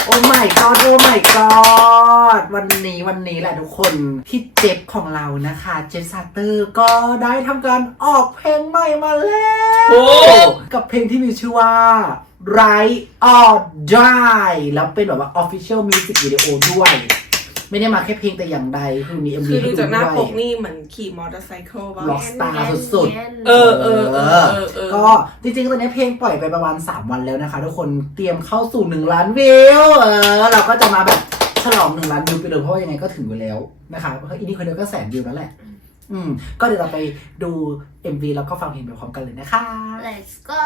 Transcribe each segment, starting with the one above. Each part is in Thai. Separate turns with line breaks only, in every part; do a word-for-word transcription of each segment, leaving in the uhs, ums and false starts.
โอ้ my god โอ้ my god วันนี้วันนี้แหละทุกคนพี่เจฟของเรานะคะเจฟซาเตอร์ก็ได้ทำการออกเพลงใหม่มาแล้วกับเพลงที่มีชื่อว่า Ride or Die แล้วเป็นแบบว่า Official Music Video ด้วยไม่ได้มาแค่เพลงแต่อย่างใดคือมี เอ็ม วี
คือดู
ให้ดู
จากหน้า
ด้วย
ปกนี่เหมือนขี่มอเตอร์ไซค์บ้าง
ล็อกสตาร์สุดๆ
เออเออเออเออเออ
ก็จริงๆตอนนี้เพลงปล่อยไปประมาณสามวันแล้วนะคะทุกคนเตรียมเข้าสู่หนึ่งล้านวิวเออเราก็จะมาแบบฉลองหนึ่งล้านวิวไปเลยเพราะว่ายังไงก็ถึงอยู่แล้วนะคะเพราะอีนี่คนเดียวก็แสนวิวแล้วแหละอืมก็เดี๋ยวเราไปดู เอ็ม วี แล้วก็ฟังเพลงไปพร้อมกันเลยนะคะ
Let's go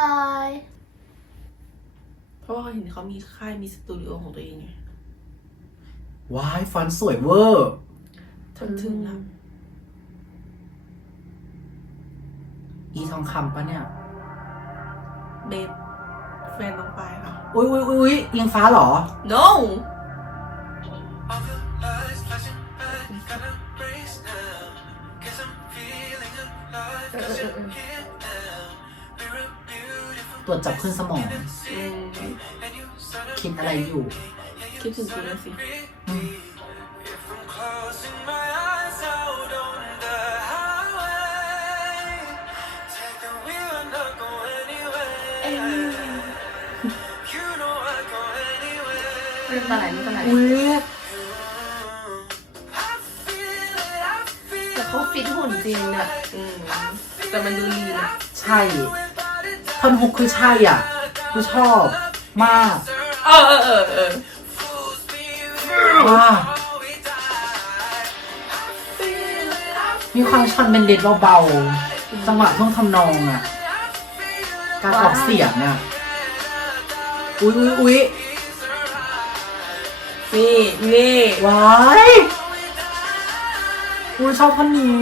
เพราะว่าเห็นเขามีค่ายมีสตูดิโอของตัวเองไง
ว้ายฟอนต์สวยเวอร์
ถึงถึงนะ
อีทองคำปะเนี่ย
เบฟแฟนน้องปายค่ะ
อุ้ยอุ้ยอุ้ยอิงฟ้าเหรอ
no
เออเออเออ
ตรวจจับขึ้นสมอง
อืม
คิดอะไรอยู่
คิดถึงกูเลยสิ
อืม
ไม่เป็นไรไม่เป็นไร
อุ้ย
แต่เขาฟิตหุ่นจริงอะ
อืมแต่มันดูลีนะ
ใช่ท่อนฮุกคือใช่อ่ะกูชอบมาก
เออเออเออเออ
ว้ามีความชอนเป็นเด็ดเบาๆจังหวะท่วงทำนองอ่ะ การออกเสียงอ่ะ อุ๊ยอุ๊ยอุ๊ย
นี่นี่
ว้ายกูชอบท่อนนี้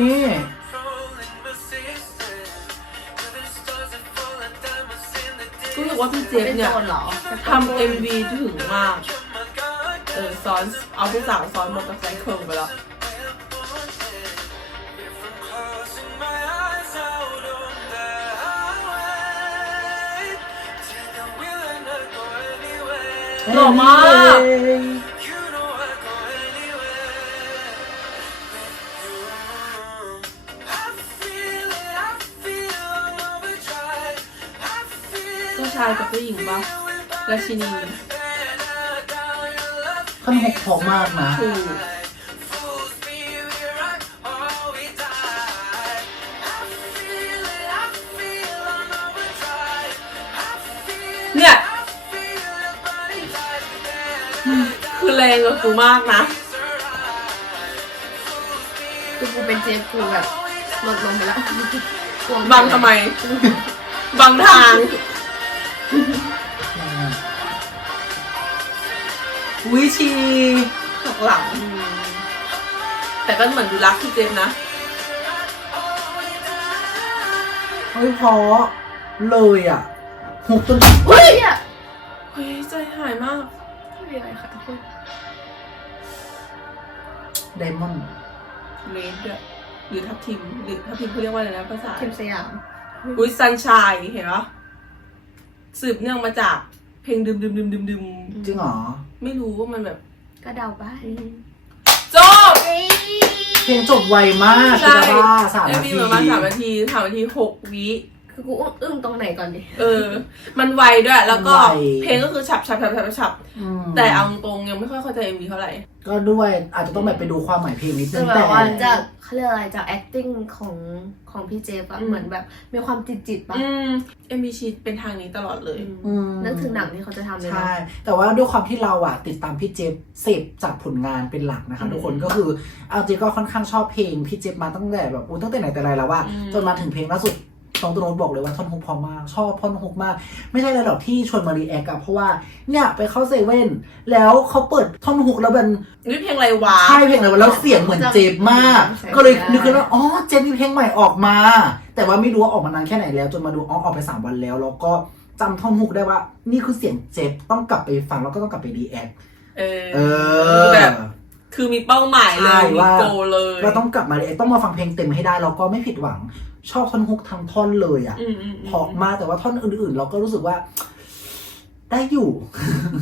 รู้สึกว่าพี่เจฟ
เป็น
เนี่
โจ
ย
รเหรอ
ทำเอ็มวีถึงมากเออซ้อนเอาผู้สาวซ้อนมอเตอร์ไซค์เคิร์ไปแล้ว หล่อมาก ผู้ชายกับผู้หญิงปะราชินี
ท่อนฮุกเพราะมากนะ
ถูกเนี่ยคือแรงกับกูมากนะ
คือกูเป็นเจฟกูแบบลดลงไปแล้ว
บังทำไม บังทาง
วิชี
หักหลัง แต่ก็เหมือนดูรักพี่เจมส์นะ
เฮ้ยเพราะเลยอ่ะฮุกจน
เฮ้ยอะ
เฮ้ย ใจหายมาก
ไม่มีอะไรค่ะทุกคน
ไดมอนด์
เลดด้วยหรือทับทิม หรือทับทิมเขาเรียกว่าอะไรนะภาษา
เทมสยาม
อุ้ยซันชายเห็นปะสืบเนื่องมาจากเพลงดึมดึมดึมดึมดึม
จริงเหรอ
ไม่รู้ว่ามันแบบ
ก็เดาไป
จบ
เพลงจบไวมากคือจะว่าสาม
เอ็ม
นา
วี
ที
ประมาณสามนาทีสามนาทีหกวิ
คือกูอึ้งตรงไหนก่อนดิ
เออ มันไวด้วย แล้วก็เพลงก็คือฉับฉับฉับฉับฉับ
อืม
แต่เอาตรงยังไม่ค่อยเข้าใจ เอ็ม วี เท่าไหร่
ก็ด้วยอาจจะต้องแบบไปดูความหมายเพลงนิดนึ
แต่
ง
แบ
แต่
บว่าจากเขาเรียกอะไรจาก acting ของของพี่เจฟอะ
อืม
เหมือนแบบมีความจิตจิตๆปะ
อืม เอ็ม วี ชีเป็นทางนี้ตลอดเลย
อืม
นึกถึงหนังที่เขาจะทำเลยนะ
ใช่แต่ว่าด้วยความที่เราอะติดตามพี่เจฟเสพจากผลงานเป็นหลักนะคะ
อืม
ทุกคนก็คือเอาจริงก็ค่อนข้างชอบเพลงพี่เจฟมาตั้งแต่แบบอู้ตั้งแต่ไหนแต่ไรแล้วว่า
อืม
จนมาถึงเพลงล่าสุดน้องตัวโน้ตบอกเลยว่าท่อนฮุกพอมากชอบท่อนฮุกมาก ไม่ใช่เลยหรอกที่ชวนมารีแอคอะเพราะว่าเนี่ยไปเข้าเซเว่นแล้วเขาเปิดท่อนฮุกแล้วมัน
นี่เพลงอะไรวะ
ใช่เพลงอะไรวะแล้วเสียงเหมือนเจฟมาก
ใช่
ก็เลย
ใช่
นึกขึ้นว่าอ๋อเจฟมีเพลงใหม่ออกมา แต่ว่าไม่รู้ว่าออกมานานแค่ไหนแล้ว จนมาดูอ๋อออกไปสามวันแล้วแล้วก็จำท่อนฮุกได้ว่า นี่คือเสียงเจฟต้องกลับไปฟังแล้วก็ต้องกลับไปรีแอค
เออ
เออ
แบบ คือมีเป้าหมายเล
ใช่
ย มี
ว่า
โกเลย
เราต้องกลับมารีแอคต้องมาฟังเพลงเต็มให้ได้แล้วก็ไม่ผิดหวัง ชอบท่อนฮุกทั้งท่อนเลยอ่ะ
อืมอืมอืม
เพราะมากแต่ว่าท่อนอื่นๆ เราก็รู้สึกว่า ได้อยู่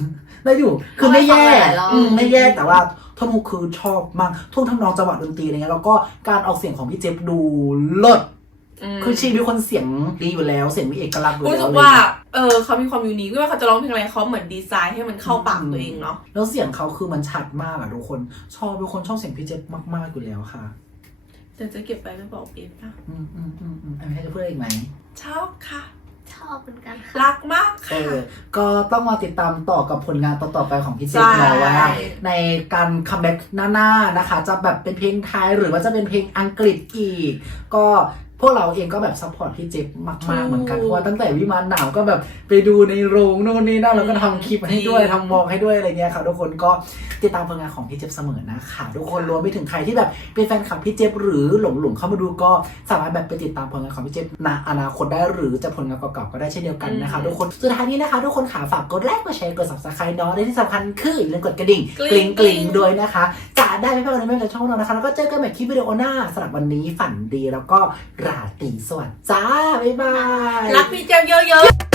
ได้อยู่คือไม่แย่
เอาไว้ฟังหลายๆรอบ
อืมไม่แย่แต่ว่าท่อนฮุกคือชอบมากท่วงทำนองจังหวะดนตรีอะไรเงี้ยแล้วก็การออกเสียงของพี่เจฟดูเลิศ
ม
คือชีเป็นคนเสียงดีอยู่แล้วเสียงมีเอกลักษณ์อยู่
รู้
แล้ว
สึก
เลย
ว่าเออเขามีความยูนิคไม่ว่าเขาจะร้องเพลงอะไรเขาเหมือนดีไซน์ให้มันเข้าปากตัวเองเนาะ
แล้วเสียงเขาคือมันชัดมากอะทุกคนชอบทุกคนชอบเสียงพี่เจฟมากๆอยู่แล้วค่ะ
แต่จะเก็บไปไม่บอกเอฟนะ
อืมอืมอืมอืมอันนี้จะพูดอะไรอีกไหม
ชอบค่ะ
ชอบเหมือนกันค่ะ
รักมาก
เอ
ค่ะ
อ ก็ต้องมาติดตามต่อกับผลงานต่อๆไปของพี่เจ
ใช่
ฟเนาะว่าในการคัมแบ็กหน้าๆนะคะ จะแบบเป็นเพลงไทยหรือว่าจะเป็นเพลงอังกฤษอีก ก็พวกเราเองก็แบบซัพพอร์ตพี่เจฟมากๆเหมือนกันเพราะว่าตั้งแต่วิมานหนาวก็แบบไปดูในโรงนู่นนี่นั่นแล้วก็ทำคลิปให้ด้วยทำวอล์กให้ด้วยอะไรเงี้ยค่ะทุกคนก็ติดตามผลงานของพี่เจฟเสมอนะคะทุกคนรวมไปถึงใครที่แบบเป็นแฟนคลับพี่เจฟหรือหลงหลงๆเข้ามาดูก็สามารถแบบไปติดตามผลงานของพี่เจฟในอนาคตได้หรือจะผลงานเก่าๆก็ได้เช่นเดียวกันนะคะทุกคนสุดท้ายนี้นะคะทุกคนขาฝากกดไลค์กดแชร์กด ซับสไครบ์ เนาะและที่สำคัญคืออย่าลืมกดกระดิ่งกริ๊งกริ๊งด้วยนะคะจะได้ไม่พลาดในไม่เป็นช่องเรานะคะแล้วก็เจอกันใหม่คลิปวิดีโอหน้าสำหรับวันนี้ฝันดีแล้วก็ราตรีสวัสดิ์จ้าบ๊ายบาย
รักพี่เจมเยอะๆ